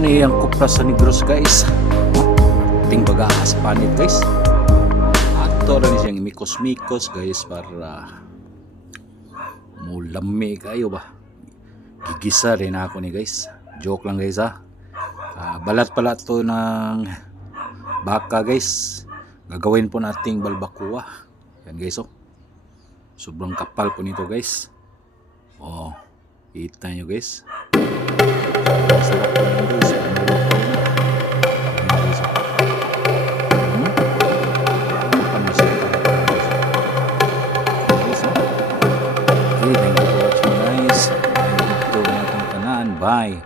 ni ang kupras sa Negros guys. Ting baga as panit guys. Ato ra ni siyang mikos-mikos guys para mulami kayo ba. Gigisa rin ako ni guys. Joke lang guys ha. Balat pala to ng baka guys. Gagawin po nating balbacoa. Yan guys oh. Sobrang kapal po nito guys. Oh, kita nyo guys. Sarap po nito guys. Bye.